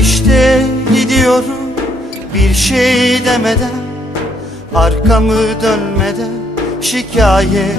İşte gidiyorum bir şey demeden Arkamı dönmeden şikayet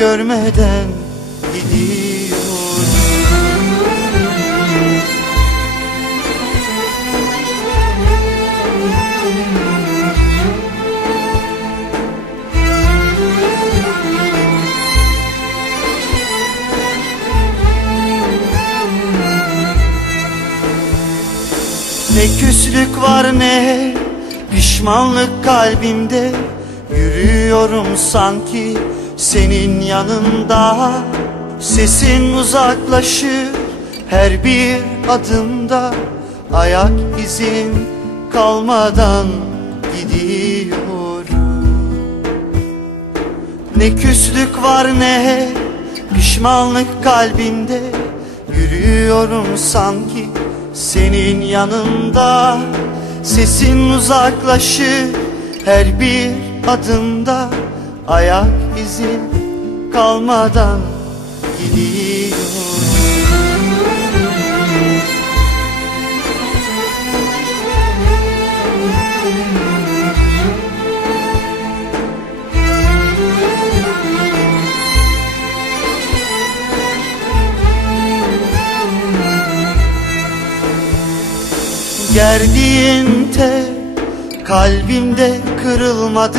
görmeden gidiyorum. Ne küslük var ne pişmanlık kalbimde. Yürüyorum sanki senin yanında Sesin uzaklaşır her bir adımda. Ayak izin kalmadan gidiyorum. Ne küslük var ne pişmanlık kalbimde. Yürüyorum sanki senin yanında. Sesin uzaklaşır her bir adımda Ayak izin kalmadan gidiyorum Gerdiğin tel kalbimde kırılmadı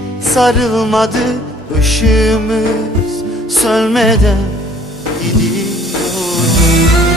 sarılmadı Işığımız sönmeden gidiyor